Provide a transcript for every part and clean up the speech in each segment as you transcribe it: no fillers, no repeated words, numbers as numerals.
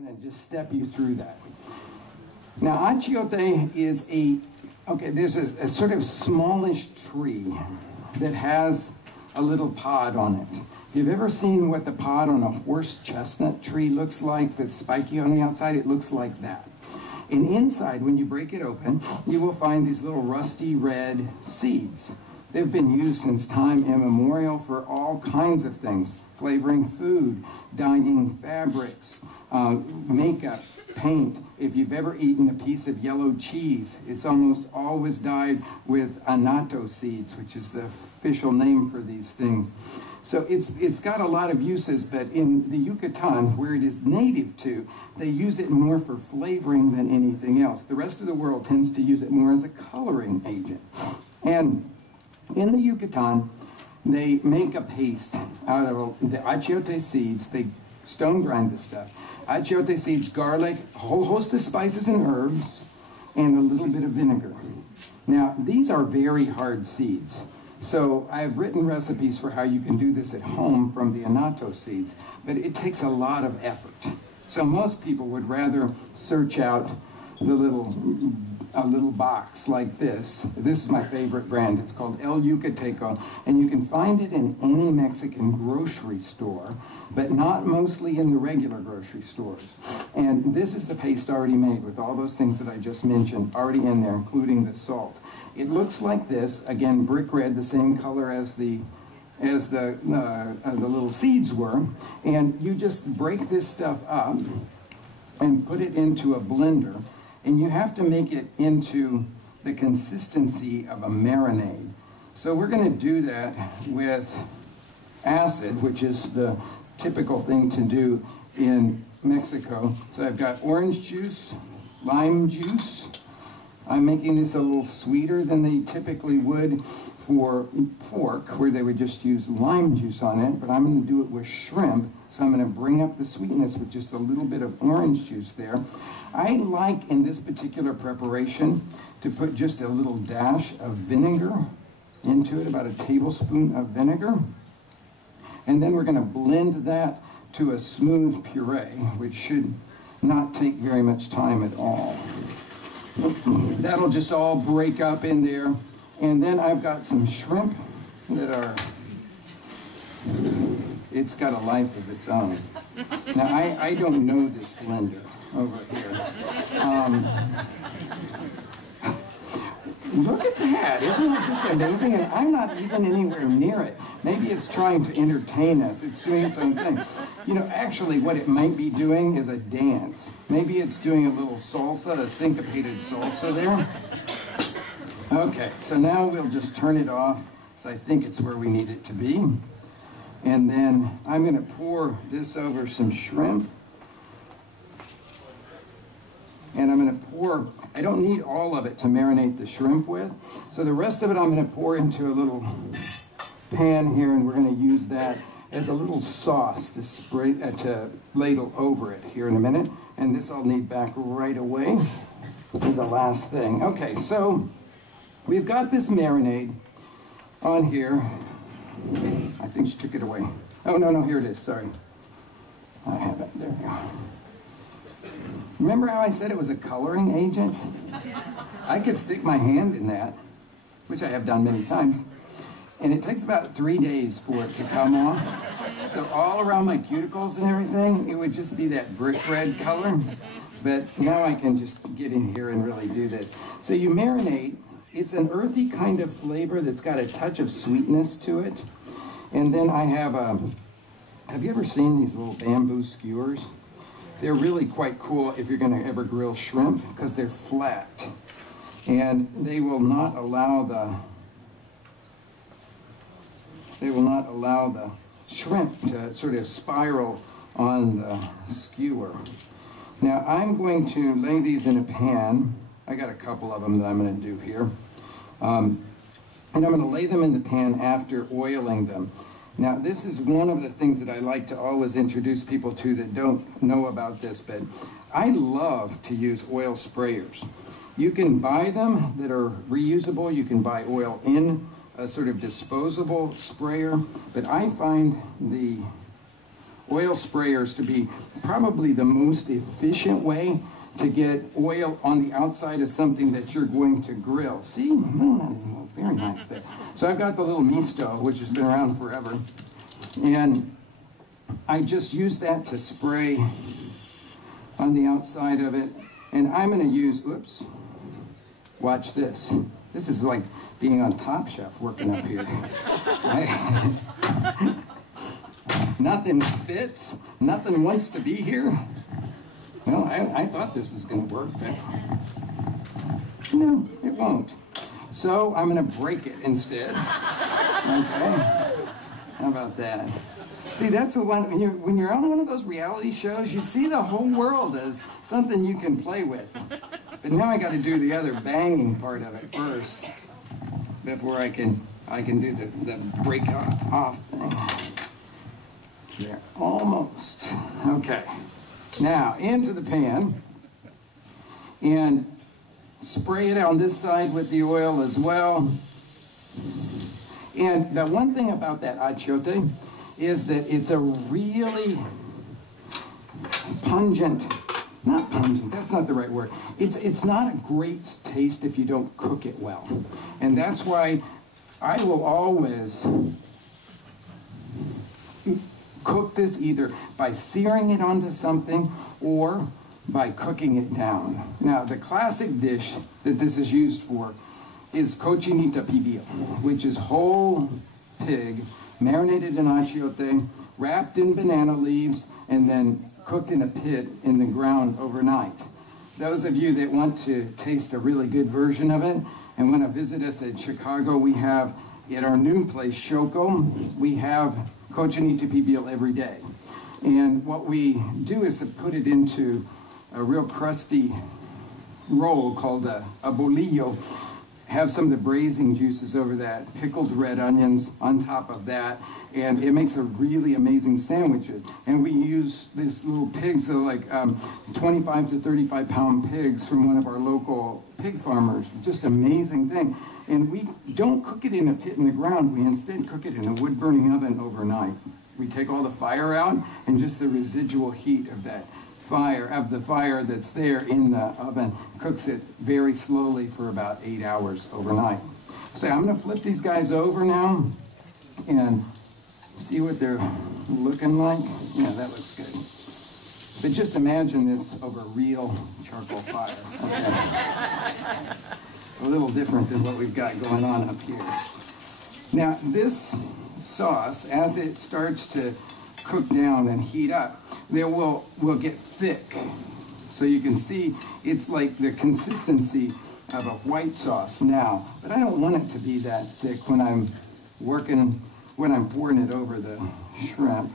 I'm going to just step you through that. Now, Anchiote is there's a sort of smallish tree that has a little pod on it. If you've ever seen what the pod on a horse chestnut tree looks like, that's spiky on the outside, it looks like that. And inside, when you break it open, you will find these little rusty red seeds. They've been used since time immemorial for all kinds of things: flavoring food, dyeing fabrics, makeup, paint. If you've ever eaten a piece of yellow cheese, it's almost always dyed with annatto seeds, which is the official name for these things. So it's got a lot of uses, but in the Yucatan, where it is native to, they use it more for flavoring than anything else. The rest of the world tends to use it more as a coloring agent. And in the Yucatan, they make a paste out of the Anchiote seeds. They stone grind this stuff. Anchiote seeds, garlic, a whole host of spices and herbs, and a little bit of vinegar. Now, these are very hard seeds. So I've written recipes for how you can do this at home from the annatto seeds, but it takes a lot of effort. So most people would rather search out a little box like this. This is my favorite brand. It's called El Yucateco, and you can find it in any Mexican grocery store, but not mostly in the regular grocery stores. And this is the paste already made with all those things that I just mentioned already in there, including the salt. It looks like this, again, brick red, the same color as the little seeds were, and you just break this stuff up and put it into a blender. And you have to make it into the consistency of a marinade. So we're going to do that with acid, which is the typical thing to do in Mexico. So I've got orange juice, lime juice. I'm making this a little sweeter than they typically would for pork, where they would just use lime juice on it, but I'm going to do it with shrimp. So I'm going to bring up the sweetness with just a little bit of orange juice there. I like, in this particular preparation, to put just a little dash of vinegar into it, about a tablespoon of vinegar. And then we're going to blend that to a smooth puree, which should not take very much time at all. That'll just all break up in there. And then I've got some shrimp that are... It's got a life of its own. Now, I don't know this blender over here. Look at that. Isn't that just amazing? And I'm not even anywhere near it. Maybe it's trying to entertain us. It's doing its own thing. You know, actually, what it might be doing is a dance. Maybe it's doing a little salsa, a syncopated salsa there. Okay, so now we'll just turn it off. So I think it's where we need it to be. And then I'm going to pour this over some shrimp. And I'm going to pour, I don't need all of it to marinate the shrimp with. So the rest of it I'm going to pour into a little pan here, and we're going to use that as a little sauce to spray, to ladle over it here in a minute. And this I'll need back right away for the last thing. Okay, so we've got this marinade on here. I think she took it away. Oh, no, here it is, sorry. I have it, there we go. Remember how I said it was a coloring agent? I could stick my hand in that, which I have done many times, and it takes about 3 days for it to come off. So all around my cuticles and everything, it would just be that brick red color. But now I can just get in here and really do this. So you marinate. It's an earthy kind of flavor that's got a touch of sweetness to it. And then I have you ever seen these little bamboo skewers? They're really quite cool if you're going to ever grill shrimp, because they're flat. And they will not allow the shrimp to sort of spiral on the skewer. Now I'm going to lay these in a pan. I got a couple of them that I'm going to do here. And I'm going to lay them in the pan after oiling them. Now, this is one of the things that I like to always introduce people to that don't know about this, but I love to use oil sprayers. You can buy them that are reusable. You can buy oil in a sort of disposable sprayer, but I find the oil sprayers to be probably the most efficient way to get oil on the outside of something that you're going to grill. See? Very nice there. So I've got the little misto, which has been around forever. And I just use that to spray on the outside of it. And I'm going to use, oops, watch this. This is like being on Top Chef working up here. Nothing fits. Nothing wants to be here. Well, I thought this was going to work, but no, it won't. So I'm going to break it instead. Okay? How about that? See, that's the one, when you're on one of those reality shows, you see the whole world as something you can play with. But now I got to do the other banging part of it first before I can do the break off thing. There, almost. Okay. Now, into the pan, and spray it on this side with the oil as well. And the one thing about that anchiote is that it's a really pungent, not pungent, that's not the right word. It's not a great taste if you don't cook it well. And that's why I will always cook this either by searing it onto something or by cooking it down. Now, the classic dish that this is used for is cochinita pibil, which is whole pig, marinated in anchiote, wrapped in banana leaves, and then cooked in a pit in the ground overnight. Those of you that want to taste a really good version of it and want to visit us at Chicago, we have at our new place, Shoko, we have cochinita pibil every day. And what we do is to put it into a real crusty roll called a bolillo, have some of the braising juices over that, pickled red onions on top of that, and it makes a really amazing sandwiches. And we use this little pigs, so like 25 to 35 pound pigs from one of our local pig farmers. Just amazing thing. And we don't cook it in a pit in the ground, we instead cook it in a wood burning oven overnight. We take all the fire out and just the residual heat of that the fire that's there in the oven cooks it very slowly for about 8 hours overnight. So I'm going to flip these guys over now and see what they're looking like. Yeah, that looks good. But just imagine this over real charcoal fire. Okay. A little different than what we've got going on up here. Now this sauce, as it starts to cook down and heat up, they will get thick. So you can see it's like the consistency of a white sauce now, but I don't want it to be that thick when I'm pouring it over the shrimp.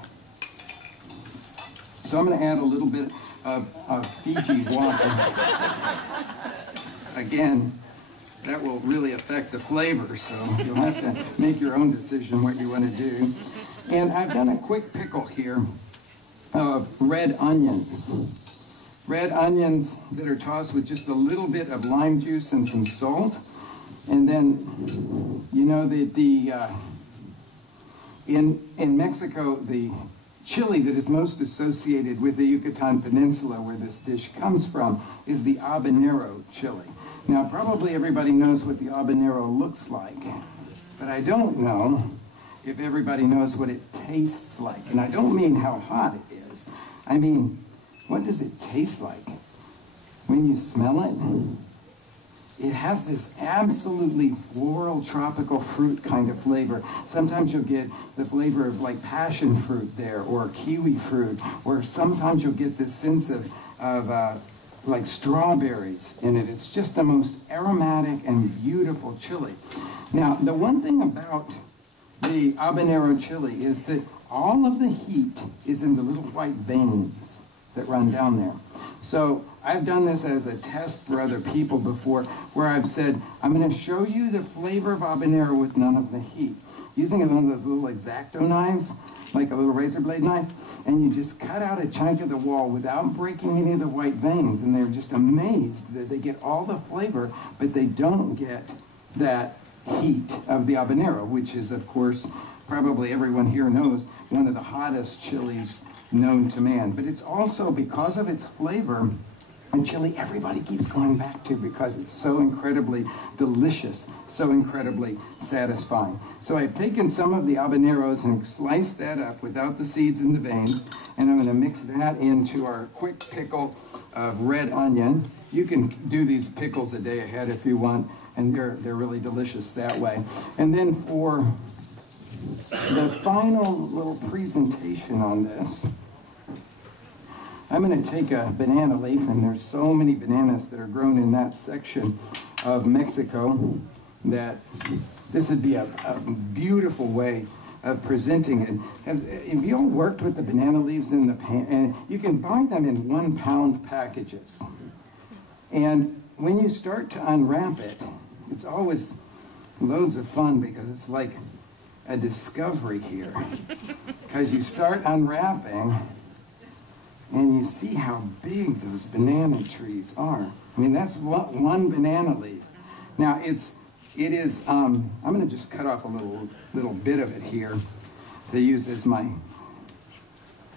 So I'm going to add a little bit of Fiji water. Again, that will really affect the flavor, so you'll have to make your own decision what you want to do. And I've done a quick pickle here of red onions. Red onions that are tossed with just a little bit of lime juice and some salt. And then, you know, in Mexico, the chili that is most associated with the Yucatan Peninsula, where this dish comes from, is the habanero chili. Now, probably everybody knows what the habanero looks like, but I don't know if everybody knows what it tastes like. And I don't mean how hot it is. I mean, what does it taste like? When you smell it, it has this absolutely floral, tropical fruit kind of flavor. Sometimes you'll get the flavor of like passion fruit there, or kiwi fruit, or sometimes you'll get this sense of like strawberries in it. It's just the most aromatic and beautiful chili. Now, the one thing about the habanero chili is that all of the heat is in the little white veins that run down there. So I've done this as a test for other people before, where I've said, I'm going to show you the flavor of habanero with none of the heat. Using one of those little X-Acto knives, like a little razor blade knife, and you just cut out a chunk of the wall without breaking any of the white veins, and they're just amazed that they get all the flavor, but they don't get that heat of the habanero, which is, of course, probably everyone here knows, one of the hottest chilies known to man. But it's also, because of its flavor, a chili everybody keeps going back to because it's so incredibly delicious, so incredibly satisfying. So I've taken some of the habaneros and sliced that up without the seeds and the veins, and I'm going to mix that into our quick pickle of red onion. You can do these pickles a day ahead if you want, and they're really delicious that way. And then for the final little presentation on this, I'm going to take a banana leaf, and there's so many bananas that are grown in that section of Mexico that this would be a beautiful way of presenting it. Have you all worked with the banana leaves in the pan? And you can buy them in 1 pound packages. And when you start to unwrap it, it's always loads of fun because it's like a discovery here. Because you start unwrapping, and you see how big those banana trees are. I mean, that's one banana leaf. Now, it is, I'm going to just cut off a little bit of it here to use as my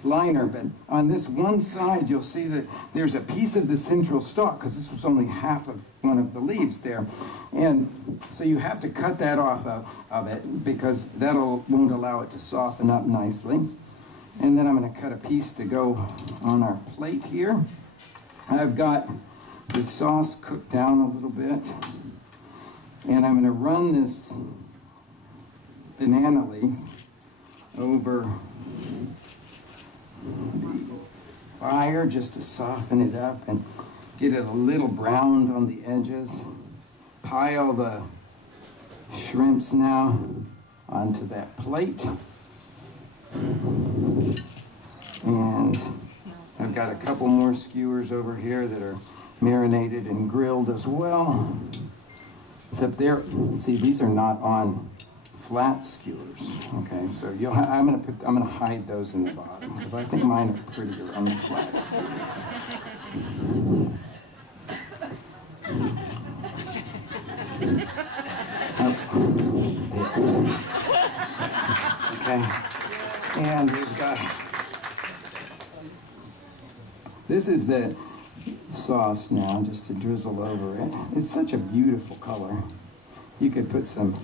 liner, but on this one side, you'll see that there's a piece of the central stalk, because this was only half of one of the leaves there. And so you have to cut that off of it, because that won't allow it to soften up nicely. And then I'm going to cut a piece to go on our plate here. I've got the sauce cooked down a little bit. And I'm going to run this banana leaf over the fire just to soften it up and get it a little browned on the edges. Pile the shrimps now onto that plate. And I've got a couple more skewers over here that are marinated and grilled as well. Except there, see, these are not on flat skewers. Okay, so I'm gonna hide those in the bottom because I think mine are prettier on the flat skewers. Okay. And we've got, this is the sauce now, just to drizzle over it. It's such a beautiful color. You could put some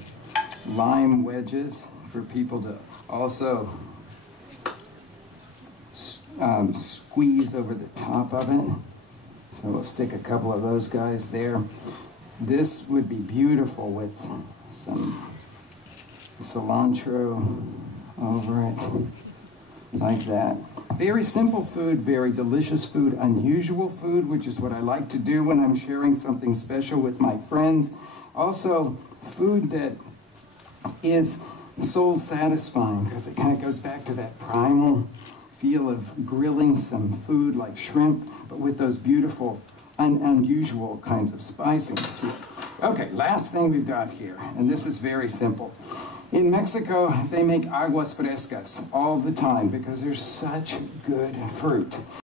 lime wedges for people to also squeeze over the top of it. So we'll stick a couple of those guys there. This would be beautiful with some cilantro over it, like that. Very simple food, very delicious food, unusual food, which is what I like to do when I'm sharing something special with my friends. Also, food that is soul satisfying, because it kind of goes back to that primal feel of grilling some food like shrimp, but with those beautiful, unusual kinds of spicing to it. Okay, last thing we've got here, and this is very simple. In Mexico, they make aguas frescas all the time because they're such good fruit.